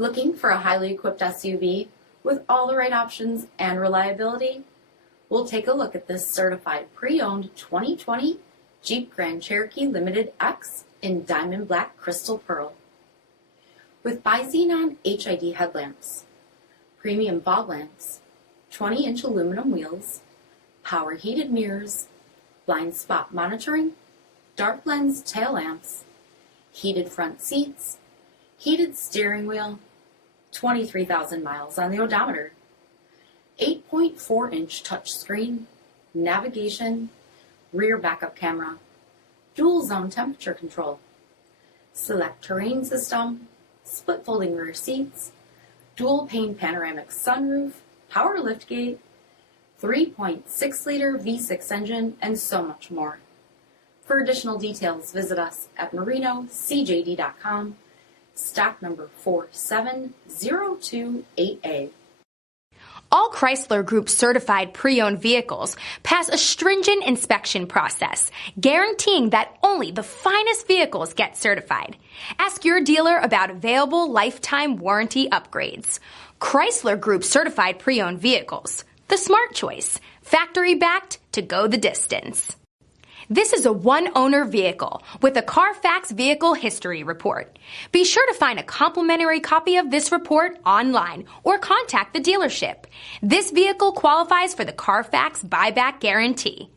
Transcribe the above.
Looking for a highly equipped SUV with all the right options and reliability? We'll take a look at this certified pre-owned 2020 Jeep Grand Cherokee Limited X in Diamond Black Crystal Pearl. With BI-XENON HID headlamps, premium fog lamps, 20-inch aluminum wheels, power heated mirrors, blind spot monitoring, dark lens tail lamps, heated front seats, heated steering wheel, 23,000 miles on the odometer, 8.4-inch touchscreen, navigation, rear backup camera, dual zone temperature control, SELEC-TERRAIN system, split folding rear seats, dual pane panoramic sunroof, power liftgate, 3.6-liter V6 engine, and so much more. For additional details, visit us at marinocjd.com, stock number 470288A. All Chrysler Group certified pre-owned vehicles pass a stringent inspection process, guaranteeing that only the finest vehicles get certified. Ask your dealer about available lifetime warranty upgrades. Chrysler Group certified pre-owned vehicles, the smart choice, factory backed to go the distance. This is a one-owner vehicle with a CARFAX vehicle history report. Be sure to find a complimentary copy of this report online or contact the dealership. This vehicle qualifies for the CARFAX buyback guarantee.